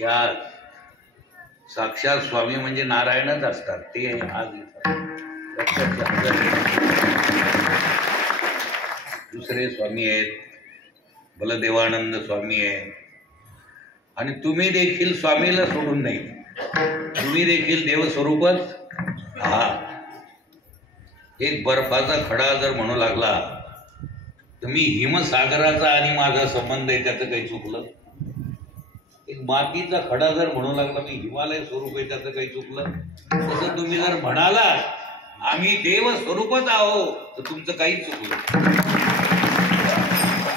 या साक्षात स्वामी म्हणजे नारायणच असतात. ते आज दुसरे स्वामी आहेत, बलदेवानंद स्वामी आहेत. आणि तुम्ही देखील स्वामीला सोडून नाही, तुम्ही देखील देवस्वरूपच आहात. एक बर्फाचा खडा जर म्हणू लागला तर मी हिमसागराचा आणि माझा संबंध आहे त्याचं काही चुकलं? एक मातीचा खडा जर म्हणू लागला मी हिमालय स्वरूप आहे त्याचं काही चुकलं? तसं तुम्ही जर म्हणाला आम्ही देव स्वरूपच आहोत तर तुमचं काहीच चुकलं.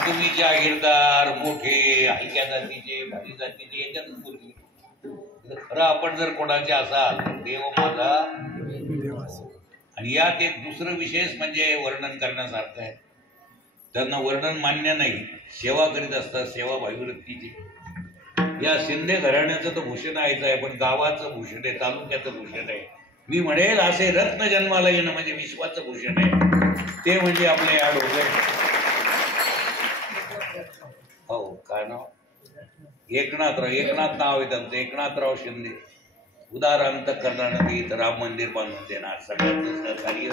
तुम्ही जागीरदार मोठे हलक्या जातीचे भारी जातीचे याच्यातच बोलली. खरं आपण जर कोणाचे असाल देव माझा. आणि यात एक दुसरं विशेष म्हणजे वर्णन करण्यासारखं आहे. त्यांना वर्णन मान्य नाही, सेवा करीत असतात, सेवा भागीरथीची. या शिंदे घराण्याचं तर भूषण आहेच आहे, पण गावाचं भूषण आहे, तालुक्याचं भूषण आहे. मी म्हणेल असे रत्न जन्माला येणं म्हणजे विश्वाचं भूषण आहे. ते म्हणजे आपले या डोळे. हो काय नाव? एकनाथराव. एकनाथ नाव आहे त्यांचं, एकनाथराव शिंदे. उदारांत करणारं इथं राम मंदिर बांधून देणार, सगळ्यांचं सहकार्य.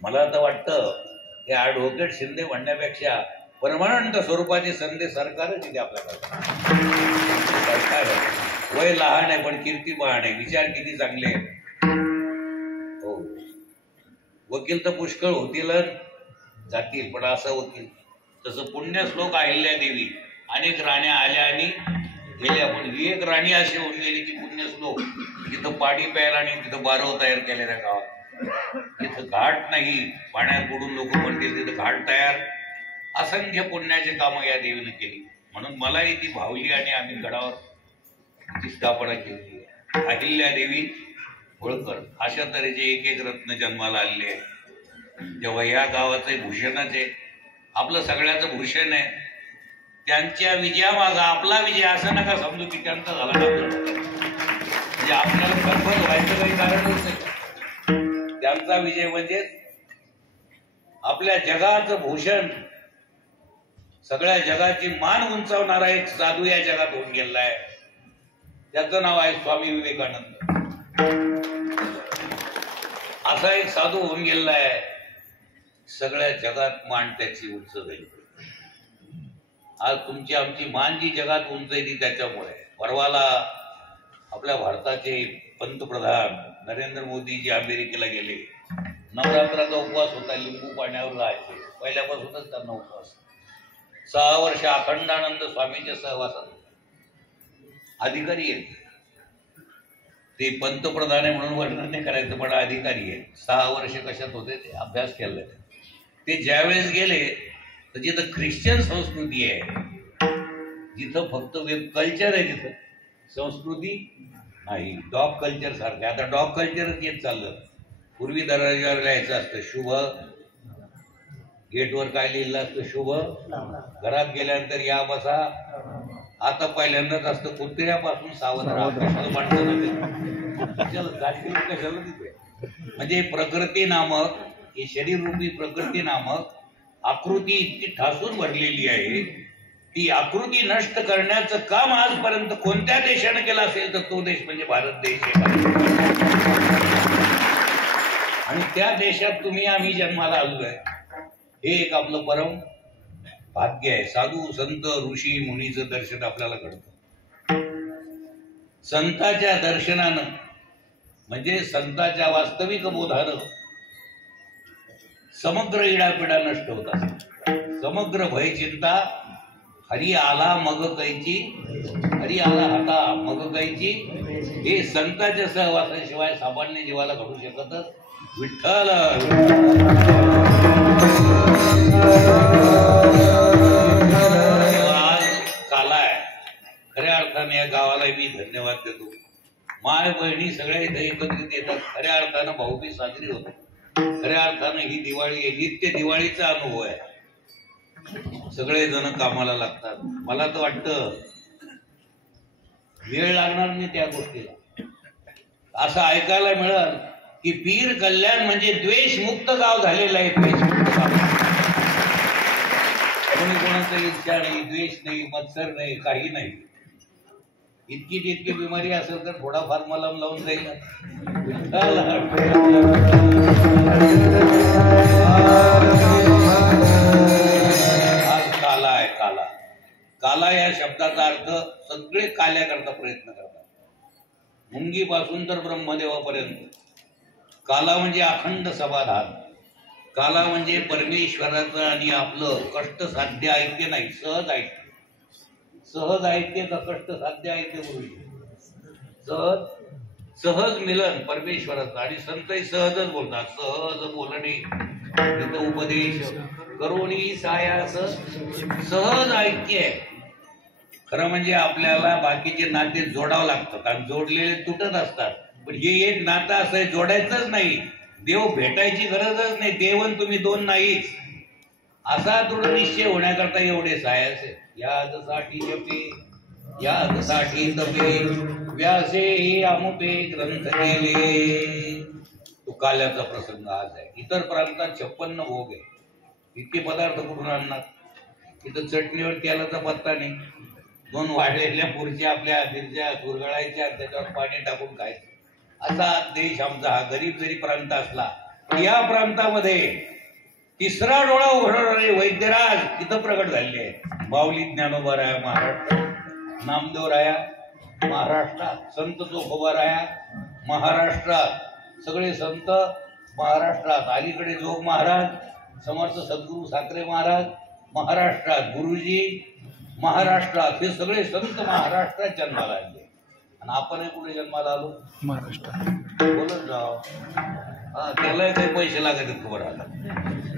मला तर वाटतं हे ॲडव्होकेट शिंदे म्हणण्यापेक्षा परमानंट स्वरूपाचे संदेश सरकारच इथे आपल्याकडे. सरकार वय लहान आहे पण कीर्ती महान आहे, विचार किती चांगले आहेत. हो, वकील तर पुष्कळ होतील जातील, पण असं वकील तसं पुण्य श्लोक अहिल्यादेवी. अनेक राण्या आल्या आणि गेल्या, पण ही एक राणी अशी होऊन गेली की पुण्य श्लोक. तिथं पाणी प्यायला आणि तिथं बारव तयार केलेल्या गावात. तिथं घाट नाही, पाण्यात बुडून लोक म्हणतील तिथं घाट तयार. असंख्य पुण्याचे कामं या देवीने केली. म्हणून मलाही ती भावली आणि आम्ही गडावर ती स्थापना केली. अहिल्यादेवी होळकर अशा तऱ्हेचे एक एक रत्न जन्माला आलेले आहे. जेव्हा या गावाचं भूषणच आहे, आपलं सगळ्याचं भूषण आहे. त्यांच्या विजयामागं आपला विजय असं नका समजू की त्यांचा झाला ना, म्हणजे आपल्याला गडबड व्हायचं काही कारणच नाही. त्यांचा विजय म्हणजे आपल्या जगाचं भूषण, सगळ्या जगाची मान उंचावणारा एक साधू या जगात होऊन गेला आहे. त्याचं नाव आहे स्वामी विवेकानंद. असा एक साधू होऊन गेला आहे, सगळ्या जगात मान त्याची उंच झाली. आज तुमची आमची मान जी जगात उंच आहे ती त्याच्यामुळे. परवाला आपल्या भारताचे पंतप्रधान नरेंद्र मोदी जी अमेरिकेला गेले, नवरात्राचा उपवास होता, लिंबू पाण्यावर जायचे, पहिल्यापासूनच त्यांना उपवास. 6 वर्ष अखंडानंद स्वामीच्या सहवासात अधिकारी आहेत ते. पंतप्रधान आहे म्हणून वर्णन नाही करायचं, पण अधिकारी आहे. 6 वर्ष कशात होते ते अभ्यास केला. ते ज्यावेळेस गेले तर जिथं ख्रिश्चन संस्कृती आहे, जिथं फक्त कल्चर आहे, तिथं संस्कृती नाही. डॉग कल्चर सारखं आता डॉग कल्चरच येत चाललं. पूर्वी दरवाजावर लिहायचं असतं शुभ, गेटवर काय लिहिलं असतं शुभ, घरात गेल्यानंतर या बसा. आता पहिल्यांदाच असतं कुत्र्यापासून सावध राहा. कशाला तिथे म्हणजे प्रकृती नामक, हे शरीररूपी प्रकृती नामक आकृती इतकी ठासून भरलेली आहे. ती आकृती नष्ट करण्याचं काम आजपर्यंत कोणत्या देशाने केलं असेल तर तो देश म्हणजे भारत देश आहे. आणि त्या देशात तुम्ही आम्ही जन्माला आलोय, हे एक आपलं परम भाग्य आहे. साधू संत ऋषी मुनीचं दर्शन आपल्याला घडतं. संताच्या दर्शनानं म्हणजे संताच्या वास्तविक बोधानं समग्र इडापिडा नष्ट होतात. समग्र भय चिंता हरी आला मग कैची, हरी आला हाता मग कैची. हे संतांच्या सहवासाशिवाय सामान्य जीवाला घडू शकतच. विठ्ठल काला आहे. खऱ्या अर्थाने या गावाला मी धन्यवाद देतो. माय बहिणी सगळ्या इथे एकत्रित येतात. खऱ्या अर्थानं भाऊबीज साजरी होते. खऱ्या अर्थानं ही दिवाळी आहे, नित्य दिवाळीचा अनुभव आहे. सगळे जण कामाला लागतात. मला तर वाटतं वेळ लागणार नाही त्या गोष्टीला. असं ऐकायला मिळाल की पीर कल्याण म्हणजे द्वेषमुक्त गाव झालेलं आहे. द्वेषमुक्त गाव कोणी कोणाचं इच्छा नाही, द्वेष नाही, मत्सर नाही, काही नाही. इतकी तितकी बिमारी असेल तर थोडाफार मलम लावून जाईल. आज काला आहे. काला काला या शब्दाचा अर्थ सगळे काल्या करता प्रयत्न करतात, मुंगीपासून तर ब्रह्मदेवापर्यंत. काला म्हणजे अखंड समाधान. काला म्हणजे परमेश्वराचं आणि आपलं कष्ट साध्य ऐक्य नाही, सहज ऐक्य. सहज ऐक्य का कष्ट साध्य ऐक्य गुरुजी? सहज मिलन परमेश्वराचं. आणि संतही सहजच बोलतात. सहज बोलणे तिथं उपदेश करुणी सायास सहज ऐक्य आहे. खरं म्हणजे आपल्याला बाकीचे नाते जोडावं लागतात आणि जोडलेले तुटत असतात. पण हे एक नातं असं जोडायचंच नाही. देव भेटायची गरजच नाही. देवन तुम्ही दोन नाहीच असा दृढ निश्चय होण्याकरता एवढे सायास आहे. यादसाठी जपे यादसाठी तपे व्यासे अमुपे ग्रंथ केले. तो काल्याचा प्रसंग आज आहे. इतर प्रांतात 56 भोग आहे. इतके पदार्थ कुठून आणणार? इथं चटणीवर तेलाचा पत्ता नाही. 2 वाढलेल्या पुरच्या आपल्या मिरच्या गुरगळायच्या, त्याच्यावर पाणी टाकून खायचं. असा देश आमचा हा. गरीब जरी प्रांत असला, या प्रांतामध्ये तिसरा डोळा उघडणारे वैद्यराज तिथं प्रगट झालेले आहे. माऊली ज्ञानोबा राया महाराष्ट्रात, नामदेव राया महाराष्ट्रात, संत चोखोबा राया महाराष्ट्रात, सगळे संत महाराष्ट्रात. अलीकडे जोग महाराज, समर्थ सद्गुरू साखरे महाराज महाराष्ट्रात, गुरुजी महाराष्ट्रात. हे सगळे संत महाराष्ट्रात जन्माला आले. आणि आपण कुठे जन्माला आलो? महाराष्ट्रात. बोलत जाओ. त्याला काही पैसे लागत खबर आला.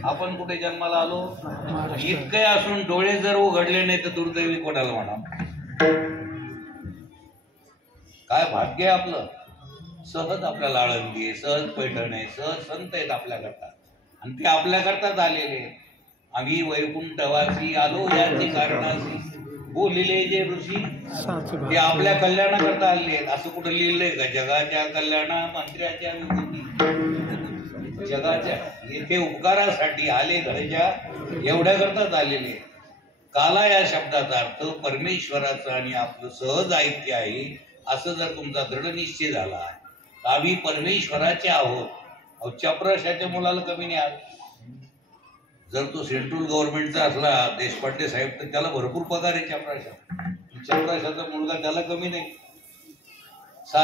आपण कुठे जन्माला आलो? इतके असून डोळे जर उघडले नाही तर दुर्दैवी कोणाला म्हणा. काय भाग्य आहे आपलं. सहज आपल्याला आळंदी आहे, सहज पैठण आहे, सहज संत आहेत आपल्याकरता. आणि ते आपल्याकरताच आलेले. आम्ही वैकुंठवासी आलो याची कारणाशी, बोलिले जे ऋषी ते आपल्या कल्याणाकरता आले आहेत. असं कुठं लिहिलंय का? जगाच्या कल्याणा मंत्र्याच्या विभूती. जगाच्या येथे उपकारासाठी आले घरच्या एवढ्या करताच आलेले. काला या शब्दाचा अर्थ परमेश्वराचं आणि आपलं सहज ऐक्य आहे. असं जर तुमचा दृढ निश्चय झाला, आम्ही परमेश्वराचे आहोत. चपराशाच्या मुलाला कमी नाही आहोत. जर तो सेंट्रल गव्हर्नमेंटचा असला देशपांडे साहेब, तर त्याला भरपूर पगार आहे. चपराशा चपराशाचा मुलगा त्याला कमी नाही.